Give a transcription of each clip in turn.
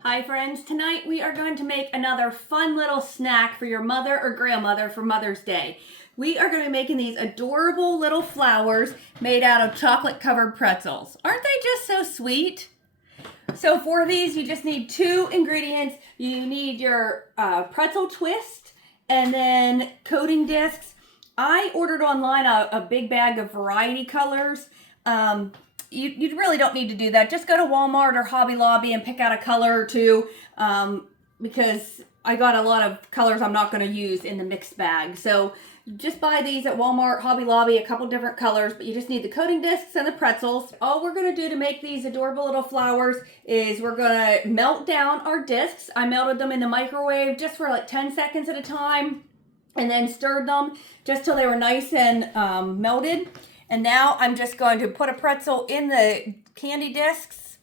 Hi friends, tonight we are going to make another fun little snack for your mother or grandmother for Mother's Day. We are going to be making these adorable little flowers made out of chocolate covered pretzels. Aren't they just so sweet? So for these you just need two ingredients. You need your pretzel twist and then coating discs. I ordered online a big bag of variety colors. You really don't need to do that. Just go to Walmart or Hobby Lobby and pick out a color or two because I got a lot of colors I'm not going to use in the mixed bag. So just buy these at Walmart, Hobby Lobby, a couple different colors, but you just need the coating discs and the pretzels. All we're going to do to make these adorable little flowers is we're going to melt down our discs. I melted them in the microwave just for like 10 seconds at a time and then stirred them just till they were nice and melted. And now I'm just going to put a pretzel in the candy discs.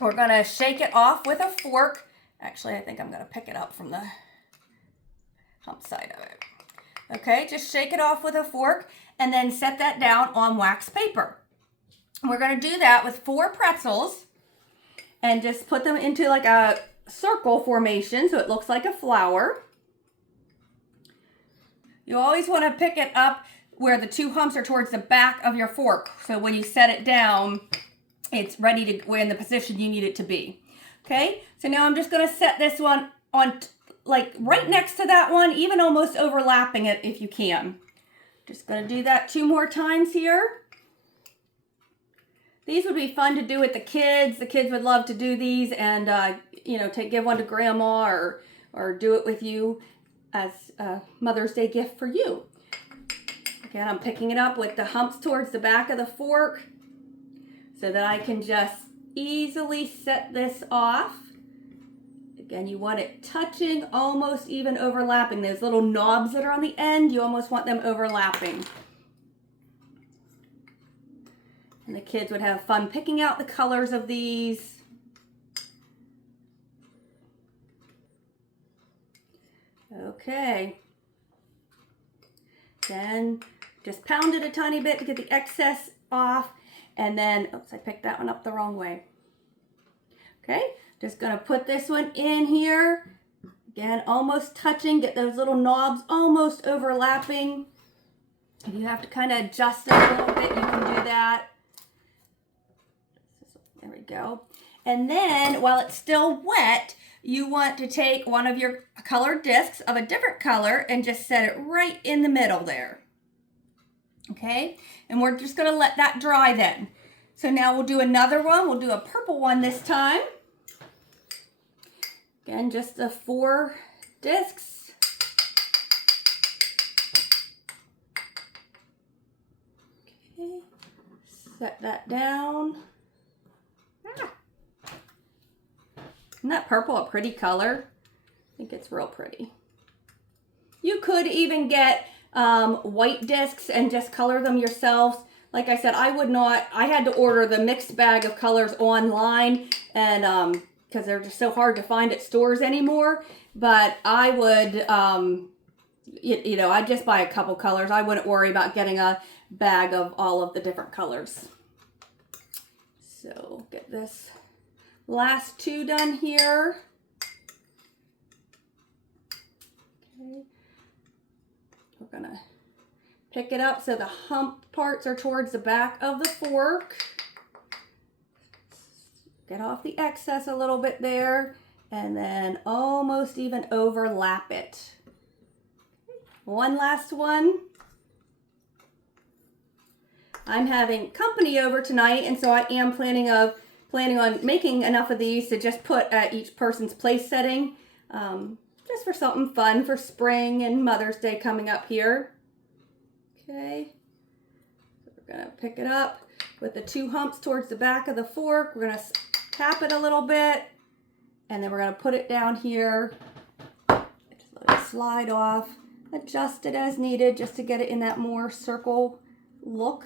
We're going to shake it off with a fork. Actually, I think I'm going to pick it up from the hump side of it. Okay, just shake it off with a fork and then set that down on wax paper. We're going to do that with 4 pretzels and just put them into like a circle formation so it looks like a flower. You always want to pick it up where the 2 humps are towards the back of your fork. So when you set it down, it's ready to go in the position you need it to be. Okay, so now I'm just going to set this one on like right next to that one, even almost overlapping it if you can. Just going to do that 2 more times here. These would be fun to do with the kids. The kids would love to do these and, give one to grandma or do it with you as a Mother's Day gift for you. Again, I'm picking it up with the humps towards the back of the fork so that I can just easily set this off. Again, you want it touching, almost even overlapping. Those little knobs that are on the end, you almost want them overlapping. And the kids would have fun picking out the colors of these. Okay. Then just pound it a tiny bit to get the excess off. And then, oops, I picked that one up the wrong way. Okay, just gonna put this one in here. Again, almost touching, get those little knobs almost overlapping. If you have to kind of adjust it a little bit, you can do that. There we go. And then while it's still wet, you want to take one of your colored discs of a different color and just set it right in the middle there. Okay, and we're just going to let that dry then. So now we'll do another one. We'll do a purple one this time. Again, just the 4 discs. Okay, set that down. Isn't that purple a pretty color? I think it's real pretty. You could even get white discs and just color them yourselves. Like I said, I would not. I had to order the mixed bag of colors online and because they're just so hard to find at stores anymore. But I would, I'd just buy a couple colors. I wouldn't worry about getting a bag of all of the different colors. So get this last 2 done here. Okay. We're gonna pick it up so the hump parts are towards the back of the fork. Get off the excess a little bit there and then almost even overlap it. One last one. I'm having company over tonight and so I am planning on making enough of these to just put at each person's place setting. Just for something fun for spring and Mother's Day coming up here. Okay, so we're gonna pick it up with the 2 humps towards the back of the fork. We're gonna tap it a little bit and then we're gonna put it down here. Just let it slide off, adjust it as needed just to get it in that more circle look.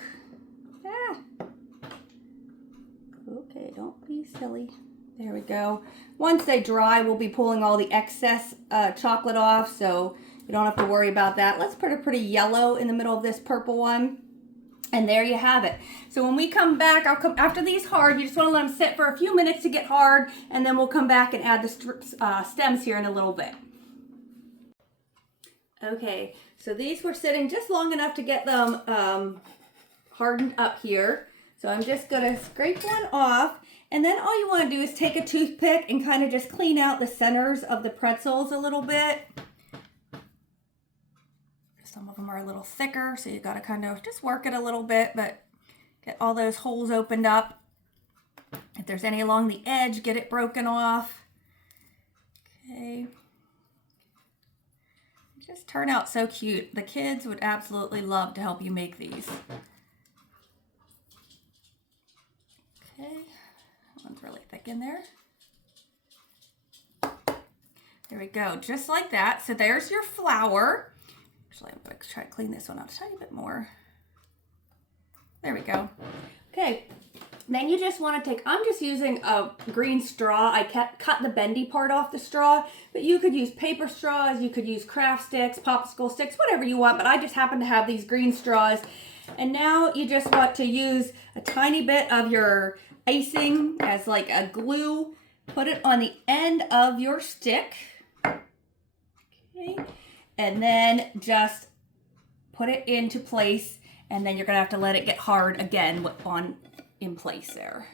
Okay, don't be silly. There we go. Once they dry, we'll be pulling all the excess chocolate off, so you don't have to worry about that. Let's put a pretty yellow in the middle of this purple one. And there you have it. So when we come back, I'll come after these hard. You just want to let them sit for a few minutes to get hard, and then we'll come back and add the stems here in a little bit. Okay, so these were sitting just long enough to get them hardened up here. So I'm just gonna scrape one off, and then all you want to do is take a toothpick and kind of just clean out the centers of the pretzels a little bit. Some of them are a little thicker, so you got to kind of just work it a little bit, but get all those holes opened up. If there's any along the edge, get it broken off. Okay. Just turn out so cute. The kids would absolutely love to help you make these. Okay, that one's really thick in there. There we go, just like that. So there's your flour. Actually, I'm going to try to clean this one out a tiny bit more. There we go. Okay, then you just want to take, I'm just using a green straw. I cut the bendy part off the straw, but you could use paper straws, you could use craft sticks, popsicle sticks, whatever you want, but I just happen to have these green straws. And now you just want to use a tiny bit of your icing as like a glue. Put it on the end of your stick. Okay. And then just put it into place, and then you're gonna have to let it get hard again in place there.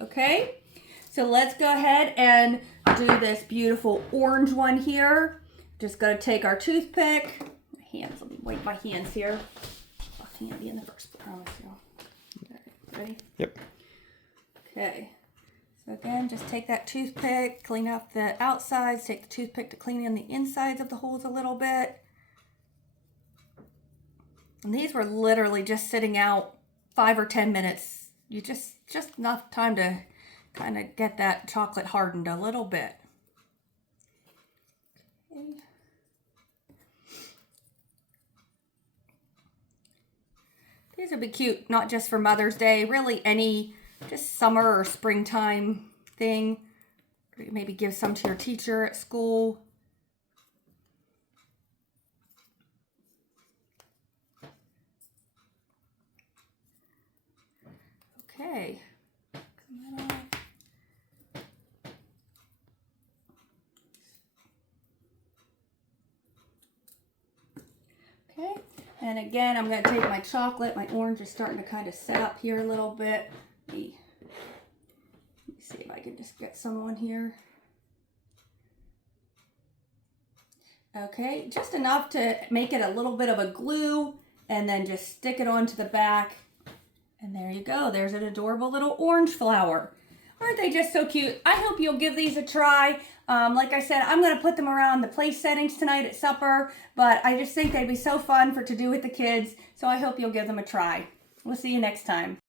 Okay, so let's go ahead and do this beautiful orange one here. Just gonna take our toothpick. My hands, let me wipe my hands here. I'll handy in the first place. Okay, ready? Yep. Okay. So again, just take that toothpick, clean up the outsides, take the toothpick to clean in the insides of the holes a little bit. And these were literally just sitting out 5 or 10 minutes. You just enough time to kind of get that chocolate hardened a little bit. Okay. These would be cute, not just for Mother's Day, really any just summer or springtime thing. Maybe give some to your teacher at school. Okay. Okay. And again, I'm going to take my chocolate. My orange is starting to kind of set up here a little bit. Let me see if I can just get some on here. Okay, just enough to make it a little bit of a glue, and then just stick it onto the back. And there you go. There's an adorable little orange flower. Aren't they just so cute? I hope you'll give these a try. Like I said, I'm going to put them around the place settings tonight at supper, but I just think they'd be so fun to do with the kids, so I hope you'll give them a try. We'll see you next time.